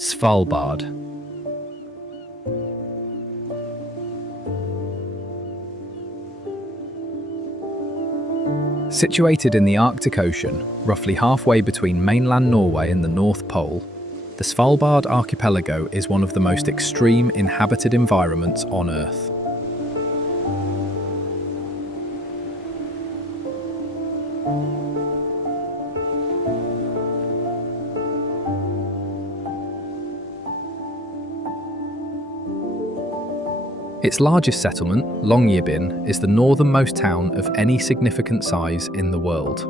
Svalbard. Situated in the Arctic Ocean, roughly halfway between mainland Norway and the North Pole, the Svalbard archipelago is one of the most extreme inhabited environments on Earth. Its largest settlement, Longyearbyen, is the northernmost town of any significant size in the world.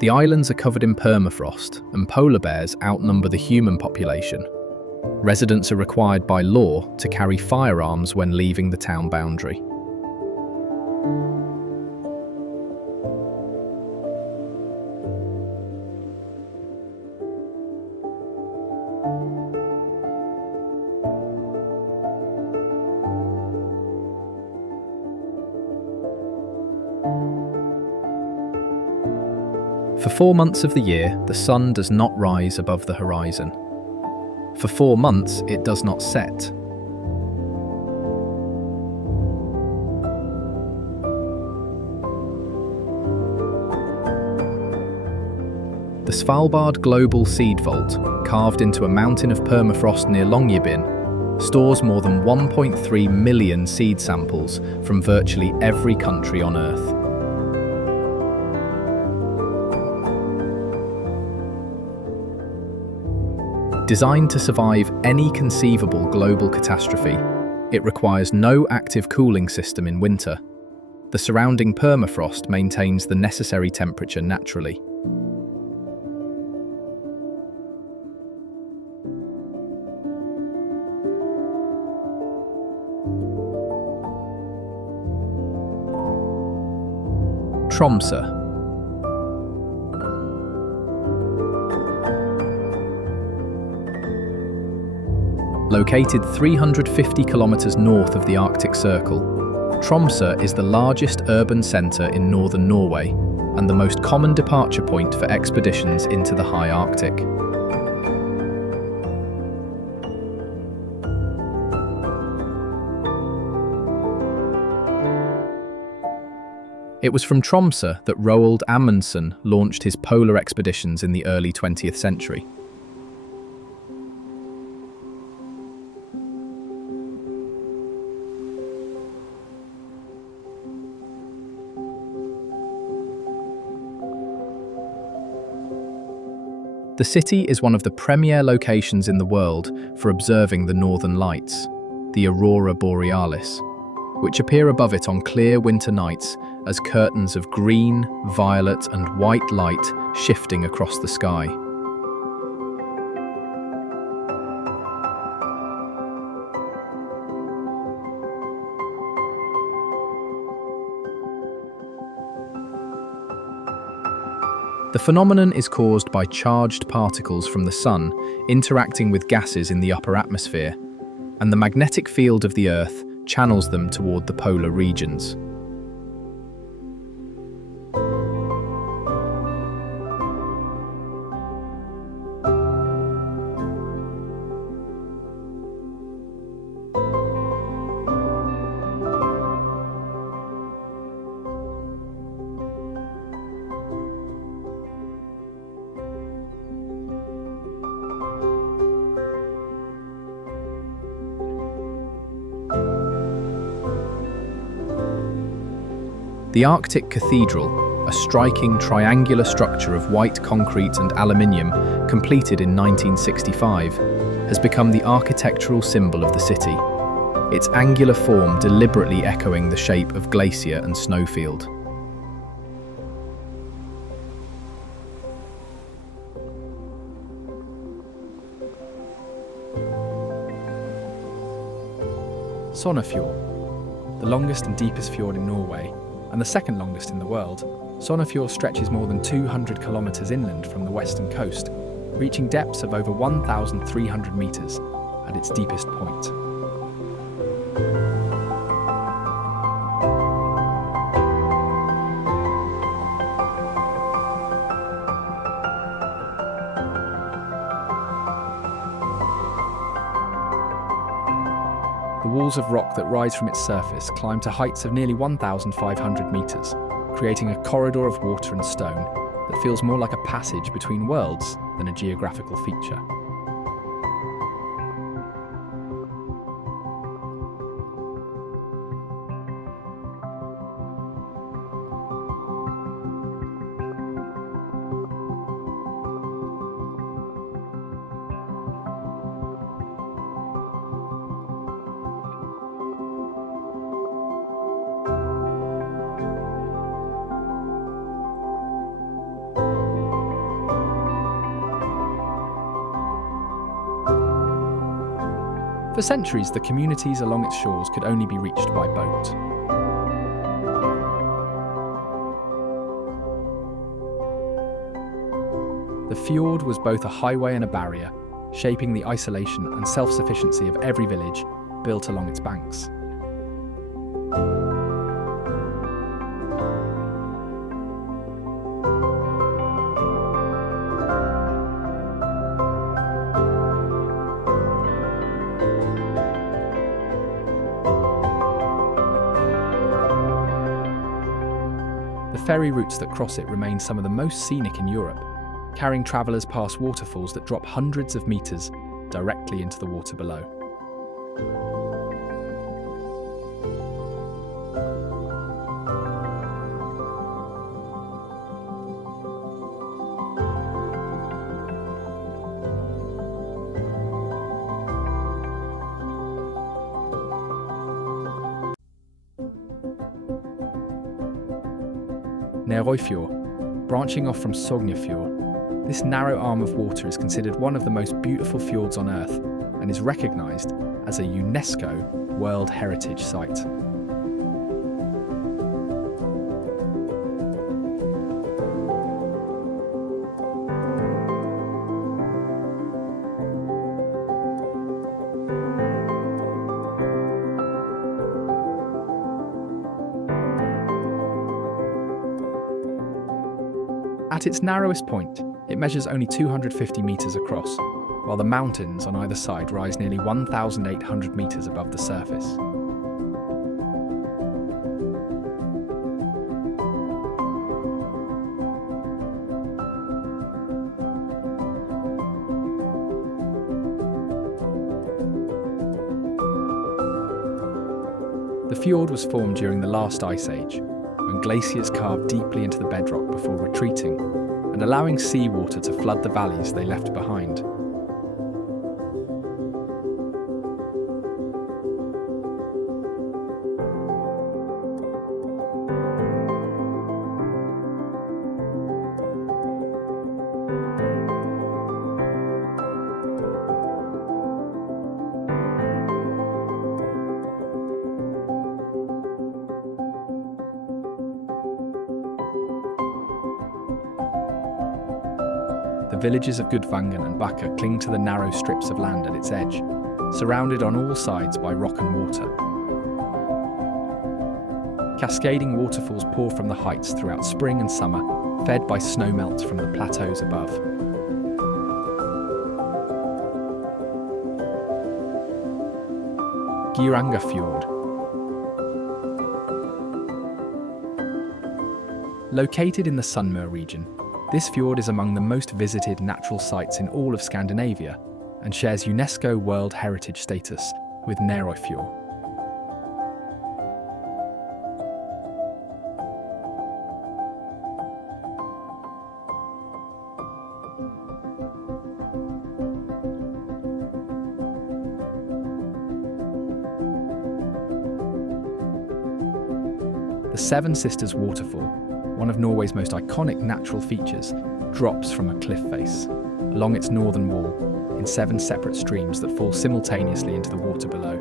The islands are covered in permafrost, and polar bears outnumber the human population. Residents are required by law to carry firearms when leaving the town boundary. For 4 months of the year, the sun does not rise above the horizon. For 4 months, it does not set. The Svalbard Global Seed Vault, carved into a mountain of permafrost near Longyearbyen, stores more than 1.3 million seed samples from virtually every country on Earth. Designed to survive any conceivable global catastrophe, it requires no active cooling system in winter. The surrounding permafrost maintains the necessary temperature naturally. Tromsø. Located 350 kilometers north of the Arctic Circle, Tromsø is the largest urban centre in northern Norway and the most common departure point for expeditions into the high Arctic. It was from Tromsø that Roald Amundsen launched his polar expeditions in the early 20th century. The city is one of the premier locations in the world for observing the northern lights, the Aurora Borealis, which appear above it on clear winter nights as curtains of green, violet, and white light shifting across the sky. The phenomenon is caused by charged particles from the sun interacting with gases in the upper atmosphere, and the magnetic field of the Earth channels them toward the polar regions. The Arctic Cathedral, a striking triangular structure of white concrete and aluminium completed in 1965, has become the architectural symbol of the city, its angular form deliberately echoing the shape of glacier and snowfield. Sognefjord. the longest and deepest fjord in Norway, and the second longest in the world, Sognefjord stretches more than 200 kilometres inland from the western coast, reaching depths of over 1,300 metres at its deepest point. The walls of rock that rise from its surface climb to heights of nearly 1,500 metres, creating a corridor of water and stone that feels more like a passage between worlds than a geographical feature. For centuries, the communities along its shores could only be reached by boat. The fjord was both a highway and a barrier, shaping the isolation and self-sufficiency of every village built along its banks. The ferry routes that cross it remain some of the most scenic in Europe, carrying travellers past waterfalls that drop hundreds of metres directly into the water below. Nærøyfjord, branching off from Sognefjord, this narrow arm of water is considered one of the most beautiful fjords on Earth and is recognised as a UNESCO World Heritage Site. At its narrowest point, it measures only 250 metres across, while the mountains on either side rise nearly 1,800 metres above the surface. The fjord was formed during the last ice age, when glaciers carved deeply into the bedrock before retreating and allowing seawater to flood the valleys they left behind. The villages of Gudvangen and Bakka cling to the narrow strips of land at its edge, surrounded on all sides by rock and water. Cascading waterfalls pour from the heights throughout spring and summer, fed by snowmelt from the plateaus above. Geirangerfjord. Located in the Sunnmøre region, this fjord is among the most visited natural sites in all of Scandinavia and shares UNESCO World Heritage status with Nærøyfjord. The Seven Sisters waterfall, one of Norway's most iconic natural features, drops from a cliff face, along its northern wall, in 7 separate streams that fall simultaneously into the water below.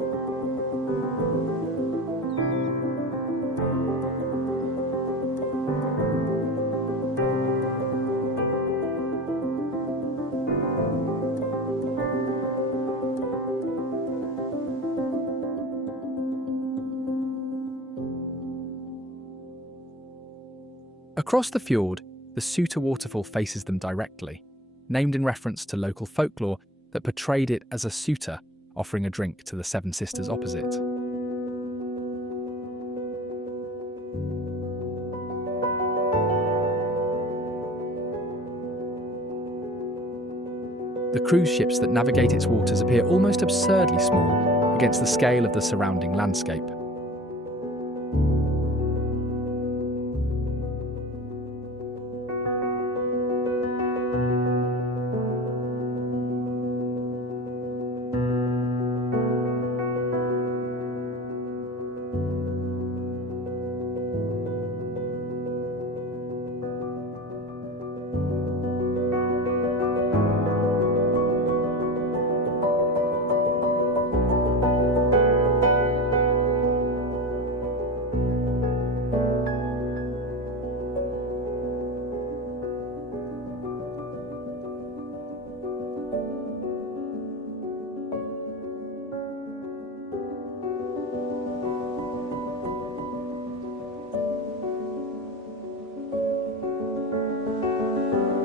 Across the fjord, the Suta waterfall faces them directly, named in reference to local folklore that portrayed it as a suitor offering a drink to the seven sisters opposite. The cruise ships that navigate its waters appear almost absurdly small against the scale of the surrounding landscape.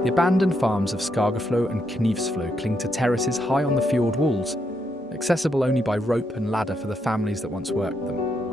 The abandoned farms of Skagaflo and Knivsflo cling to terraces high on the fjord walls, accessible only by rope and ladder for the families that once worked them.